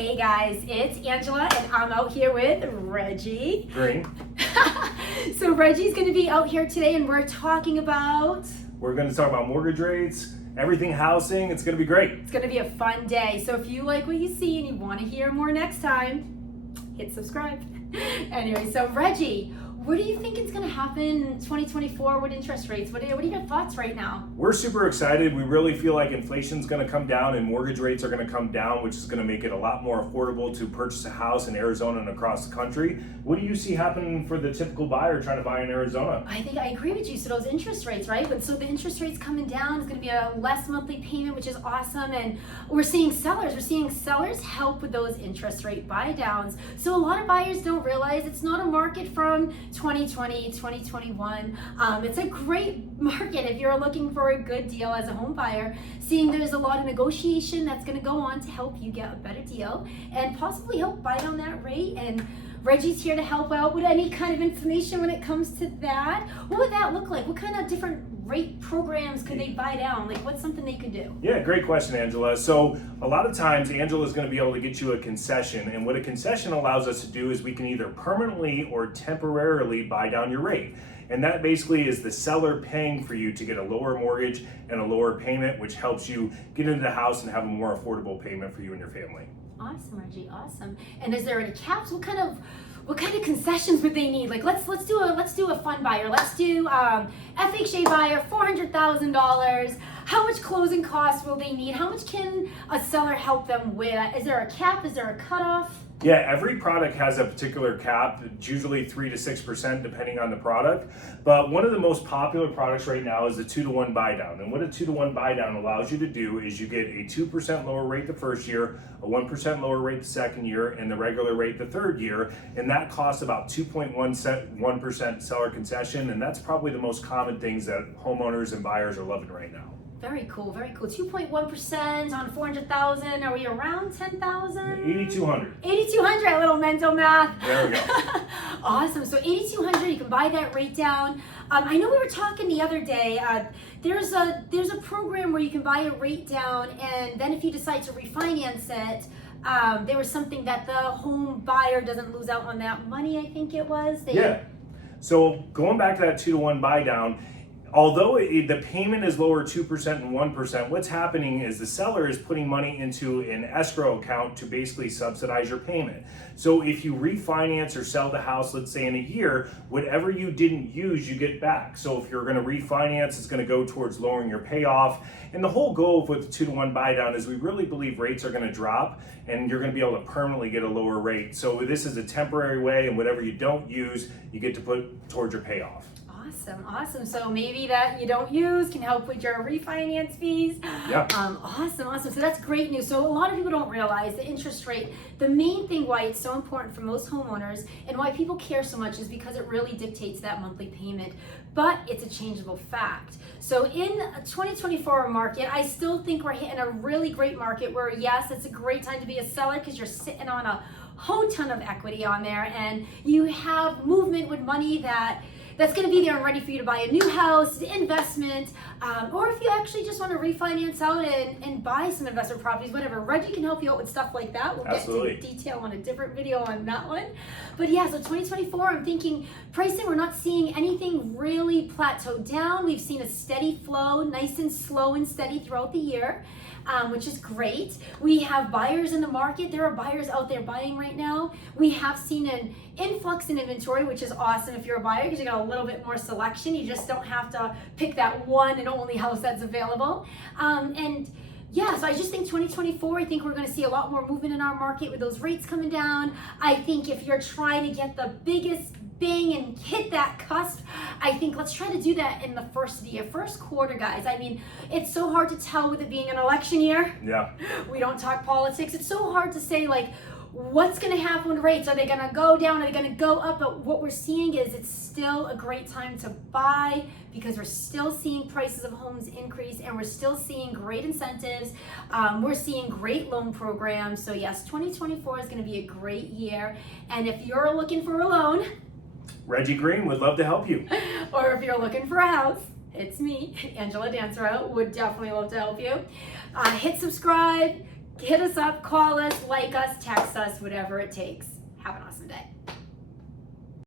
Hey guys, it's Angela and I'm out here with Reggie. Green. So Reggie's going to be out here today and we're talking about... We're going to talk about mortgage rates, everything housing. It's going to be great. It's going to be a fun day. So if you like what you see and you want to hear more next time, hit subscribe. Anyway, so Reggie, what do you think is going to happen in 2024 with interest rates? What are your thoughts right now? We're super excited. We really feel like inflation's going to come down and mortgage rates are going to come down, which is going to make it a lot more affordable to purchase a house in Arizona and across the country. What do you see happening for the typical buyer trying to buy in Arizona? I think I agree with you. So those interest rates, right? But so the interest rates coming down is going to be a less monthly payment, which is awesome. And we're seeing sellers help with those interest rate buy downs. So a lot of buyers don't realize it's not a market from 2020, 2021. It's a great market if you're looking for a good deal as a home buyer, seeing there's a lot of negotiation that's going to go on to help you get a better deal and possibly help buy down that rate. And Reggie's here to help out with any kind of information when it comes to that. What would that look like? What kind of different rate programs could they buy down? Like, what's something they could do? Yeah, great question, Angela. So a lot of times Angela's going to be able to get you a concession, and what a concession allows us to do is we can either permanently or temporarily buy down your rate. And that basically is the seller paying for you to get a lower mortgage and a lower payment, which helps you get into the house and have a more affordable payment for you and your family. Awesome, Reggie, awesome. And is there any caps? What kind of concessions would they need? Like let's do a fun buyer. Let's do FHA buyer, $400,000. How much closing costs will they need? How much can a seller help them with? Is there a cap? Is there a cutoff? Yeah, every product has a particular cap. It's usually 3 to 6% depending on the product. But one of the most popular products right now is the 2-to-1 buy down. And what a 2-to-1 buy down allows you to do is you get a 2% lower rate the first year, a 1% lower rate the second year, and the regular rate the third year. And that costs about 2.1% seller concession. And that's probably the most common things that homeowners and buyers are loving right now. Very cool, very cool. 2.1% on 400,000. Are we around 10,000? 8,200. 8,200, a little mental math. There we go. Awesome. So 8,200, you can buy that rate down. I know we were talking the other day. There's a program where you can buy a rate down, and then if you decide to refinance it, there was something that the home buyer doesn't lose out on that money. I think it was. Yeah. So going back to that 2-to-1 buy down. Although the payment is lower 2% and 1%, what's happening is the seller is putting money into an escrow account to basically subsidize your payment. So if you refinance or sell the house, let's say in a year, whatever you didn't use, you get back. So if you're going to refinance, it's going to go towards lowering your payoff. And the whole goal with the 2-to-1 buy down is we really believe rates are going to drop and you're going to be able to permanently get a lower rate. So this is a temporary way, and whatever you don't use, you get to put towards your payoff. Awesome. So maybe that you don't use can help with your refinance fees. Yeah. Awesome. So that's great news. So a lot of people don't realize the interest rate. The main thing why it's so important for most homeowners and why people care so much is because it really dictates that monthly payment. But it's a changeable fact. So in 2024 market, I still think we're hitting a really great market where yes, it's a great time to be a seller because you're sitting on a whole ton of equity on there and you have movement with money that's going to be there and ready for you to buy a new house, investment, or if you actually just want to refinance out and buy some investment properties, whatever. Reggie can help you out with stuff like that. We'll Absolutely. get into detail on a different video on that one. But yeah, so 2024, I'm thinking pricing, we're not seeing anything really plateau down. We've seen a steady flow, nice and slow and steady throughout the year. Which is great. We have buyers in the market. There are buyers out there buying right now. We have seen an influx in inventory, which is awesome if you're a buyer because you got a little bit more selection. You just don't have to pick that one and only house that's available. Yeah, so I just think 2024, I think we're going to see a lot more movement in our market with those rates coming down. I think if you're trying to get the biggest bang and hit that cusp, I think let's try to do that in the first of the year, first quarter, guys. I mean, it's so hard to tell with it being an election year. Yeah. We don't talk politics. It's so hard to say, like, what's going to happen with rates? Are they going to go down? Are they going to go up? But what we're seeing is it's still a great time to buy because we're still seeing prices of homes increase and we're still seeing great incentives. We're seeing great loan programs. So yes, 2024 is going to be a great year. And if you're looking for a loan, Reggie Green would love to help you. Or if you're looking for a house, it's me, Angela Dansereau, would definitely love to help you. Hit subscribe, hit us up, call us, like us, text us, whatever it takes. Have an awesome day.